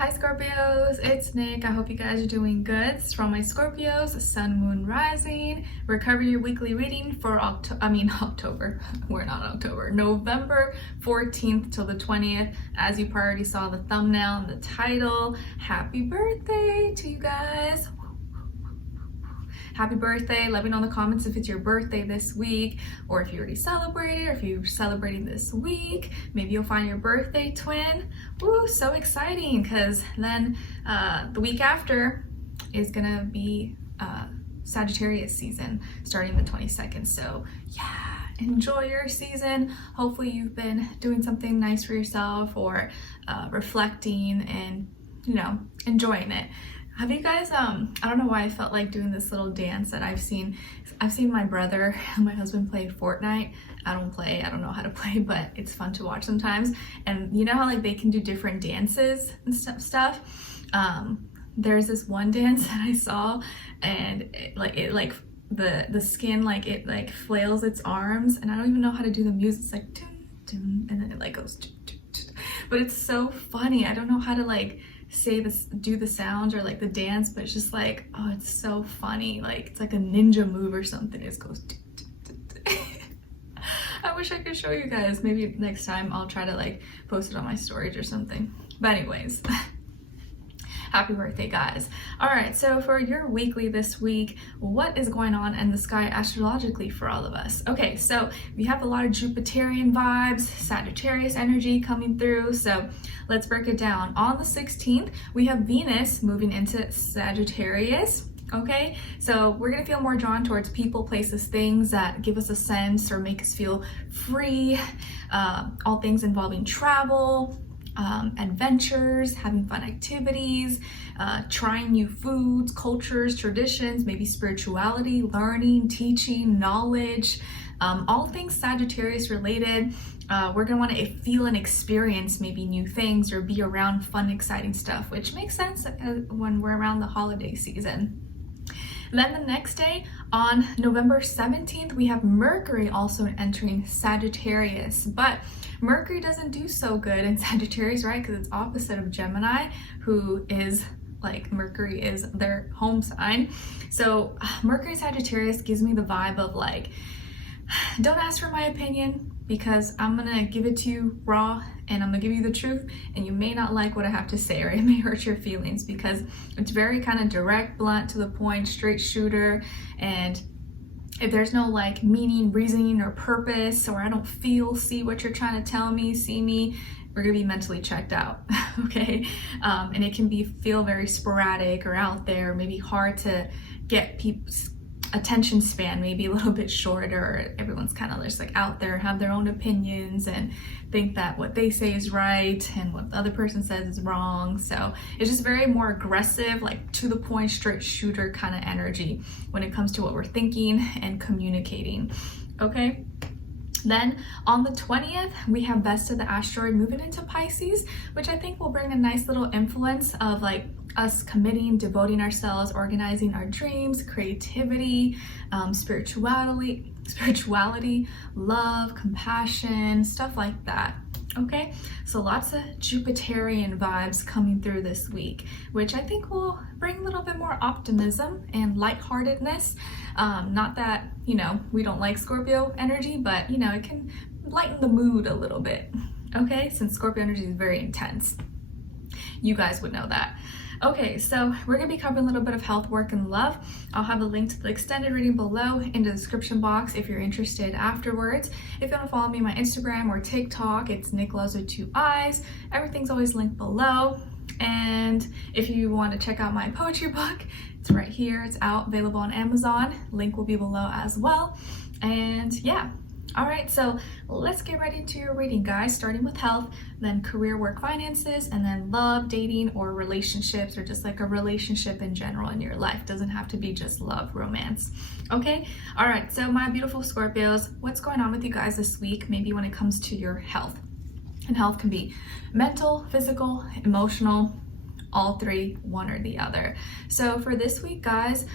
Hi Scorpios, it's Nick. I hope you guys are doing good. It's from my Scorpios, Sun, Moon, Rising. We're covering your weekly reading for October. We're not October. November 14th till the 20th. As you already saw the thumbnail and the title. Happy birthday to you guys. Happy birthday. Let me know in the comments if it's your birthday this week, or if you already celebrated, or if you're celebrating this week. Maybe you'll find your birthday twin. Woo, so exciting, because then the week after is gonna be Sagittarius season starting the 22nd. So yeah, enjoy your season. Hopefully you've been doing something nice for yourself, or reflecting and, you know, enjoying it. Have you guys, I don't know why I felt like doing this little dance that I've seen my brother and my husband play Fortnite. I don't know how to play, but it's fun to watch sometimes. And you know how like they can do different dances and stuff? There's this one dance that I saw, and the skin, like it like flails its arms, and I don't even know how to do the music. It's like dun, dun, and then it like goes dun, dun, dun. But it's so funny. I don't know how to like say this, do the sounds or like the dance, but it's just like, oh, it's so funny. Like it's like a ninja move or something. It just goes I wish I could show you guys. Maybe next time I'll try to like post it on my stories or something. But anyways, happy birthday, guys. All right, so for your weekly this week, what is going on in the sky astrologically for all of us? Okay, so we have a lot of Jupiterian vibes, Sagittarius energy coming through. So let's break it down. On the 16th, we have Venus moving into Sagittarius. Okay, so we're gonna feel more drawn towards people, places, things that give us a sense or make us feel free. All things involving travel, adventures, having fun activities, trying new foods, cultures, traditions, maybe spirituality, learning, teaching, knowledge, all things Sagittarius related. We're gonna want to feel and experience maybe new things or be around fun, exciting stuff, which makes sense when we're around the holiday season. Then the next day, on November 17th, we have Mercury also entering Sagittarius. But Mercury doesn't do so good in Sagittarius, right? Because it's opposite of Gemini, who is like, Mercury is their home sign. So Mercury Sagittarius gives me the vibe of like, don't ask for my opinion, because I'm gonna give it to you raw, and I'm gonna give you the truth, and you may not like what I have to say, or it may hurt your feelings, because it's very kind of direct, blunt, to the point, straight shooter. And if there's no like meaning, reasoning, or purpose, or I don't see what you're trying to tell me, see me, we're gonna be mentally checked out. Okay, and it can feel very sporadic or out there, maybe hard to get people's attention span, maybe a little bit shorter. Everyone's kind of just like out there, have their own opinions, and think that what they say is right and what the other person says is wrong. So it's just very more aggressive, like to the point, straight shooter kind of energy when it comes to what we're thinking and communicating. Okay. Then on the 20th, we have Vesta the asteroid moving into Pisces, which I think will bring a nice little influence of like us committing, devoting ourselves, organizing our dreams, creativity, spirituality, love, compassion, stuff like that. Okay, so lots of Jupiterian vibes coming through this week, which I think will bring a little bit more optimism and lightheartedness. Not that, you know, we don't like Scorpio energy, but you know, it can lighten the mood a little bit. Okay, since Scorpio energy is very intense. You guys would know that. Okay, so we're gonna be covering a little bit of health, work, and love. I'll have a link to the extended reading below in the description box if you're interested afterwards. If you wanna follow me on my Instagram or TikTok, it's Nicloves with 2 eyes. Everything's always linked below. And if you want to check out my poetry book, it's right here. It's out, available on Amazon. Link will be below as well. And yeah. All right, so let's get right into your reading, guys, starting with health, then career, work, finances, and then love, dating, or relationships, or just like a relationship in general in your life. Doesn't have to be just love, romance. Okay, all right, so my beautiful Scorpios, what's going on with you guys this week, maybe when it comes to your health? And health can be mental, physical, emotional, all three, one or the other. So for this week, guys,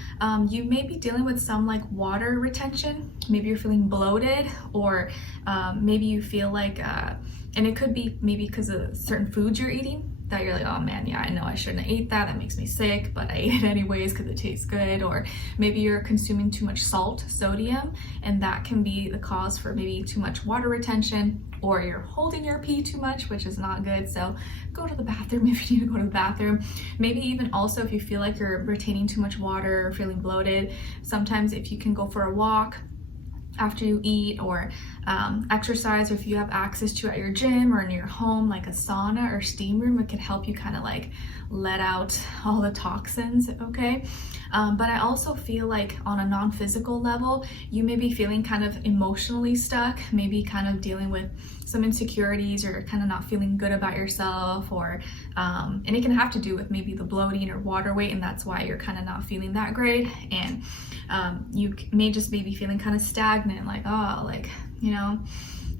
you may be dealing with some like water retention. Maybe you're feeling bloated, or maybe you feel like, and it could be maybe because of certain foods you're eating. that you're like, oh man, yeah, I know I shouldn't have ate that. That makes me sick, but I ate it anyways because it tastes good. Or maybe you're consuming too much salt, sodium, and that can be the cause for maybe too much water retention, or you're holding your pee too much, which is not good. So go to the bathroom if you need to go to the bathroom. Maybe even also if you feel like you're retaining too much water or feeling bloated, sometimes if you can go for a walk after you eat, or exercise, or if you have access to at your gym or in your home, like a sauna or steam room, it can help you kind of like let out all the toxins, okay? But I also feel like on a non-physical level, you may be feeling kind of emotionally stuck, maybe kind of dealing with some insecurities, or kind of not feeling good about yourself, or and it can have to do with maybe the bloating or water weight, and that's why you're kind of not feeling that great. And you may just be feeling kind of stagnant, like, oh, like, you know,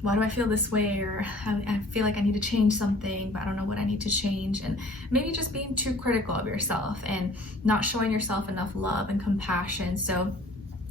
why do I feel this way? Or I feel like I need to change something, but I don't know what I need to change. And maybe just being too critical of yourself and not showing yourself enough love and compassion. So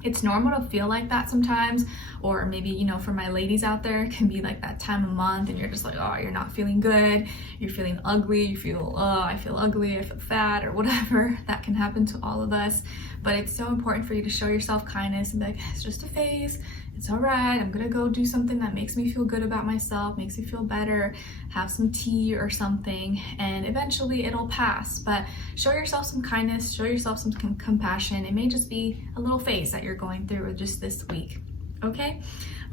it's normal to feel like that sometimes. Or maybe, you know, for my ladies out there, it can be like that time of month and you're just like, oh, you're not feeling good, you're feeling ugly, you feel, oh, I feel ugly, I feel fat, or whatever. That can happen to all of us. But it's so important for you to show yourself kindness and be like, it's just a phase, it's all right, I'm gonna go do something that makes me feel good about myself, makes me feel better, have some tea or something, and eventually it'll pass. But show yourself some kindness, show yourself some compassion. It may just be a little phase that you're going through just this week, okay?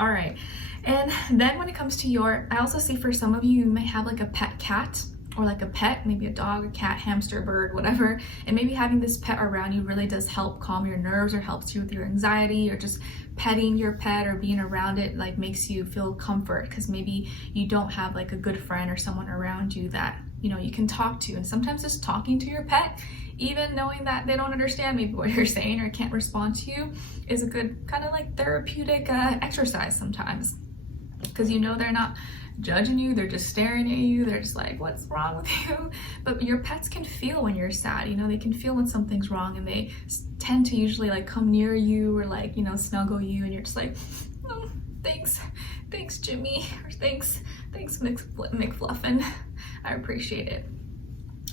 All right, and then when it comes to I also see for some of you, you may have like a pet cat, or like a pet, maybe a dog, a cat, hamster, bird, whatever, and maybe having this pet around you really does help calm your nerves, or helps you with your anxiety, or just petting your pet or being around it like makes you feel comfort, because maybe you don't have like a good friend or someone around you that, you know, you can talk to. And sometimes just talking to your pet, even knowing that they don't understand maybe what you're saying or can't respond to you, is a good kind of like therapeutic exercise sometimes, because you know they're not judging you, they're just staring at you, they're just like, what's wrong with you? But your pets can feel when you're sad, you know, they can feel when something's wrong, and they tend to usually like come near you, or like, you know, snuggle you, and you're just like, oh, thanks Jimmy, or thanks McFluffin, I appreciate it.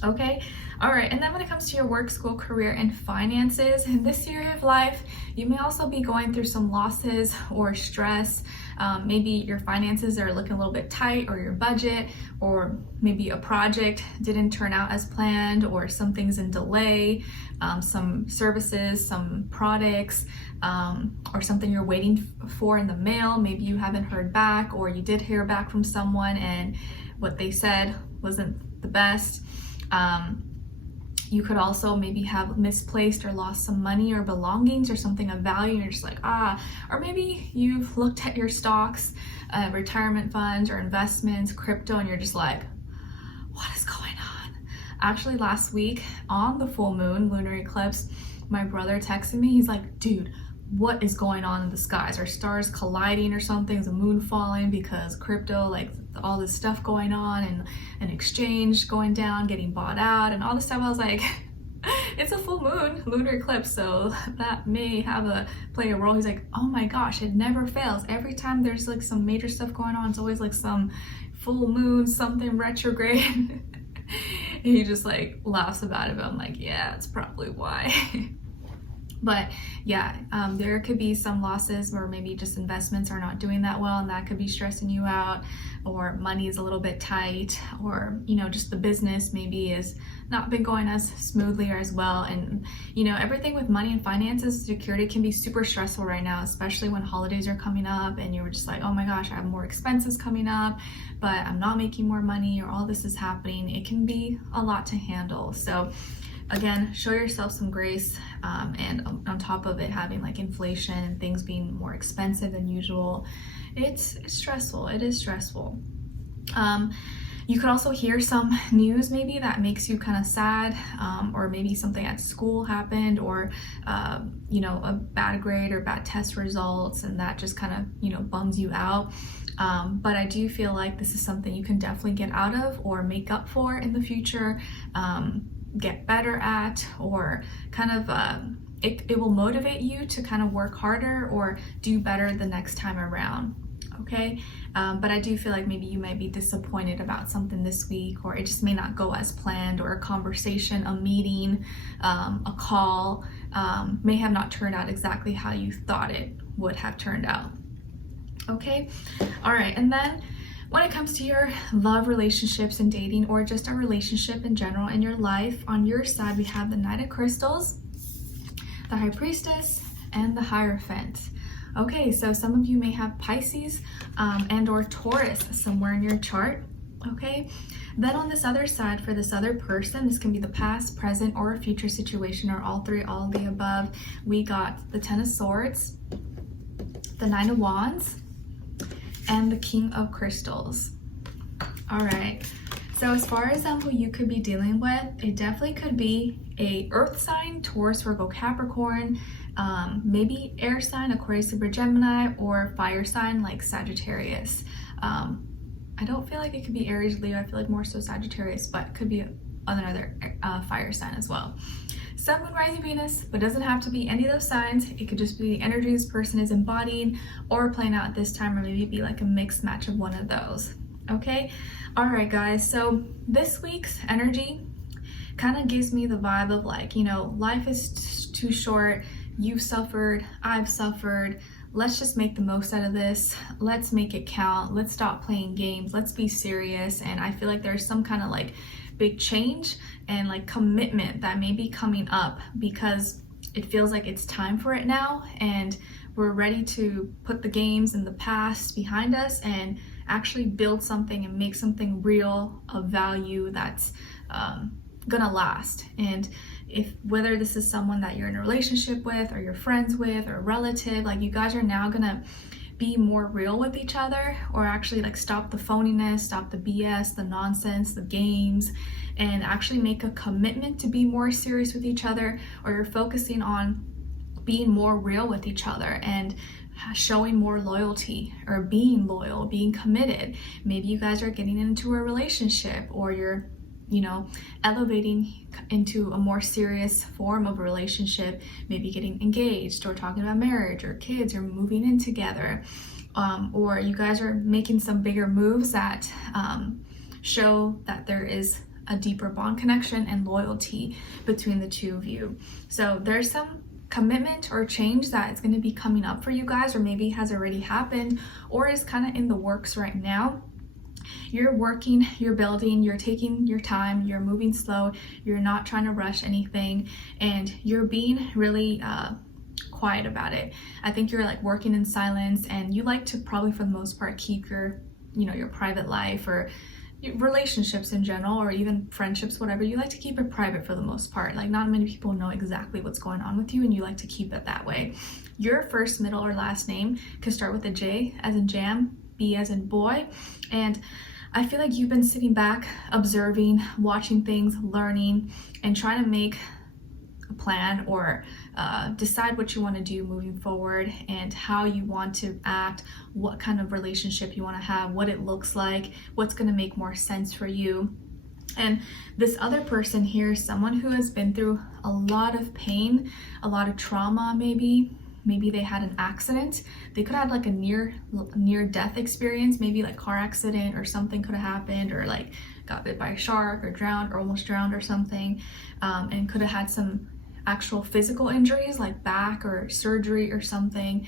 Okay, all right, and then when it comes to your work, school, career, and finances, in this year of life, you may also be going through some losses or stress. Maybe your finances are looking a little bit tight, or your budget, or maybe a project didn't turn out as planned, or something's in delay, some services, some products, or something you're waiting for in the mail. Maybe you haven't heard back, or you did hear back from someone and what they said wasn't the best. You could also maybe have misplaced or lost some money or belongings or something of value, and you're just like, or maybe you've looked at your stocks, retirement funds or investments, crypto, and you're just like, what is going on? Actually, last week on the full moon, lunar eclipse, my brother texted me, he's like, dude, what is going on in the skies? Are stars colliding or something? Is the moon falling? Because crypto, like all this stuff going on, and an exchange going down, getting bought out, and all this stuff. I was like, it's a full moon, lunar eclipse, so that may play a role. He's like, oh my gosh, it never fails. Every time there's like some major stuff going on, it's always like some full moon, something retrograde. He just like laughs about it, but I'm like, yeah, that's probably why. But yeah, there could be some losses, or maybe just investments are not doing that well, and that could be stressing you out, or money is a little bit tight, or, you know, just the business maybe is not been going as smoothly or as well. And, you know, everything with money and finances, security can be super stressful right now, especially when holidays are coming up and you're just like, oh my gosh, I have more expenses coming up, but I'm not making more money, or all this is happening. It can be a lot to handle. So again, show yourself some grace, and on top of it having like inflation and things being more expensive than usual, it's stressful. It is stressful. You could also hear some news maybe that makes you kind of sad, or maybe something at school happened, or you know, a bad grade or bad test results, and that just kind of, you know, bums you out. But I do feel like this is something you can definitely get out of or make up for in the future. Get better at, or kind of it will motivate you to kind of work harder or do better the next time around. okay? But I do feel like maybe you might be disappointed about something this week, or it just may not go as planned, or a conversation, a meeting, a call may have not turned out exactly how you thought it would have turned out, okay? All right, and then when it comes to your love, relationships, and dating, or just a relationship in general in your life, on your side, we have the Knight of Crystals, the High Priestess, and the Hierophant. Okay, so some of you may have Pisces and or Taurus somewhere in your chart, okay? Then on this other side, for this other person, this can be the past, present, or a future situation, or all three, all of the above. We got the Ten of Swords, the Nine of Wands, and the King of Crystals. All right, so as far as who you could be dealing with, it definitely could be a earth sign, Taurus, Virgo, Capricorn, maybe air sign, Aquarius, Libra, Gemini, or fire sign like Sagittarius. I don't feel like it could be Aries, Leo. I feel like more so Sagittarius, but it could be another fire sign as well. Sun, Moon, Rising, Venus, but doesn't have to be any of those signs. It could just be the energy this person is embodying or playing out at this time, or maybe be like a mixed match of one of those, okay? All right, guys, so this week's energy kind of gives me the vibe of like, you know, life is too short. You've suffered, I've suffered. Let's just make the most out of this. Let's make it count. Let's stop playing games. Let's be serious. And I feel like there's some kind of like big change and like commitment that may be coming up, because it feels like it's time for it now, and we're ready to put the games in the past behind us and actually build something and make something real of value that's gonna last. And if whether this is someone that you're in a relationship with, or you're friends with, or a relative, like you guys are now gonna be more real with each other, or actually like stop the phoniness, stop the BS, the nonsense, the games, and actually make a commitment to be more serious with each other, or you're focusing on being more real with each other and showing more loyalty, or being loyal, being committed. Maybe you guys are getting into a relationship, or you're, you know, elevating into a more serious form of a relationship, maybe getting engaged, or talking about marriage or kids, or moving in together, or you guys are making some bigger moves that show that there is a deeper bond, connection, and loyalty between the two of you. So there's some commitment or change that is going to be coming up for you guys, or maybe has already happened, or is kind of in the works right now. You're working, you're building, you're taking your time, you're moving slow, you're not trying to rush anything, and you're being really quiet about it. I think you're like working in silence, and you like to probably for the most part keep your, you know, your private life, or relationships in general, or even friendships, whatever, you like to keep it private for the most part. Like not many people know exactly what's going on with you, and you like to keep it that way. Your first, middle, or last name can start with a J as in jam, B as in boy, and I feel like you've been sitting back, observing, watching things, learning, and trying to make a plan, or decide what you want to do moving forward, and how you want to act, what kind of relationship you want to have, what it looks like, what's going to make more sense for you. And this other person here is someone who has been through a lot of pain, a lot of trauma. Maybe they had an accident. They could have had like a near death experience, maybe like car accident or something could have happened, or like got bit by a shark, or drowned, or almost drowned, or something, and could have had some actual physical injuries like back or surgery or something,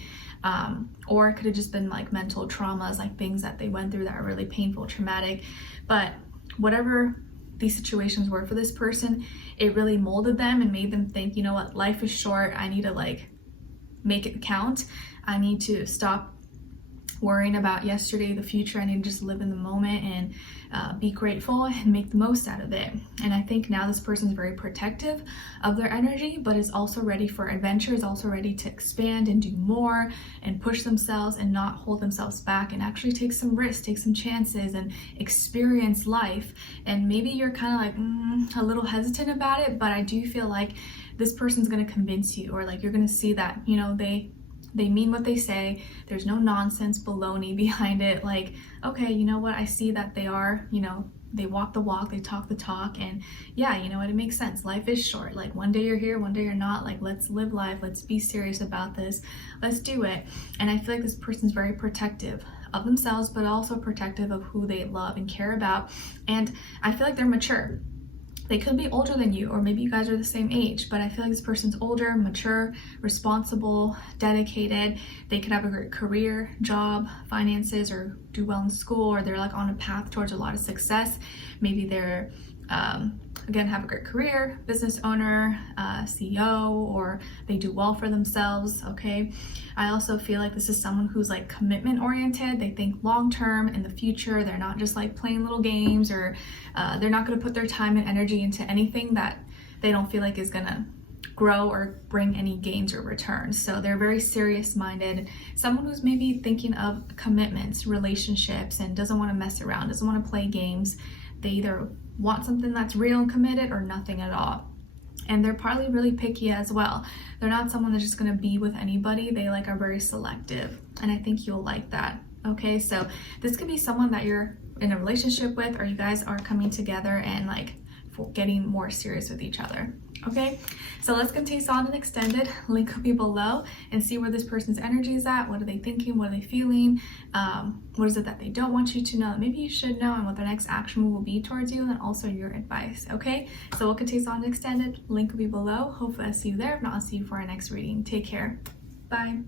or it could have just been like mental traumas, like things that they went through that are really painful, traumatic. But whatever these situations were for this person, it really molded them and made them think, you know what, life is short. I need to like make it count. I need to stop worrying about yesterday, the future. I need to just live in the moment and be grateful and make the most out of it. And I think now this person is very protective of their energy, but is also ready for adventure, is also ready to expand and do more and push themselves and not hold themselves back, and actually take some risks, take some chances, and experience life. And maybe you're kind of like a little hesitant about it, but I do feel like this person's going to convince you, or like you're going to see that, you know, they mean what they say. There's no nonsense, baloney behind it. Like, okay, you know what? I see that they are, you know, they walk the walk, they talk the talk, and yeah, you know what? It makes sense. Life is short. Like one day you're here, one day you're not. Like, let's live life. Let's be serious about this. Let's do it. And I feel like this person's very protective of themselves, but also protective of who they love and care about. And I feel like they're mature. They could be older than you, or maybe you guys are the same age, but I feel like this person's older, mature, responsible, dedicated. They could have a great career, job, finances, or do well in school, or they're like on a path towards a lot of success. Maybe they're again, have a great career, business owner, CEO, or they do well for themselves, okay? I also feel like this is someone who's like commitment oriented. They think long-term in the future. They're not just like playing little games, or they're not gonna put their time and energy into anything that they don't feel like is gonna grow or bring any gains or returns. So they're very serious minded, someone who's maybe thinking of commitments, relationships, and doesn't wanna mess around, doesn't wanna play games. They either want something that's real and committed or nothing at all. And they're probably really picky as well. They're not someone that's just gonna be with anybody. They like are very selective, and I think you'll like that. Okay, so this could be someone that you're in a relationship with, or you guys are coming together and like getting more serious with each other. Okay, so let's continue on an extended. Link will be below, and see where this person's energy is at. What are they thinking? What are they feeling? What is it that they don't want you to know that maybe you should know, and what their next action move will be towards you, and also your advice. Okay, so we'll continue on an extended. Link will be below. Hopefully I see you there. If not, I'll see you for our next reading. Take care. Bye.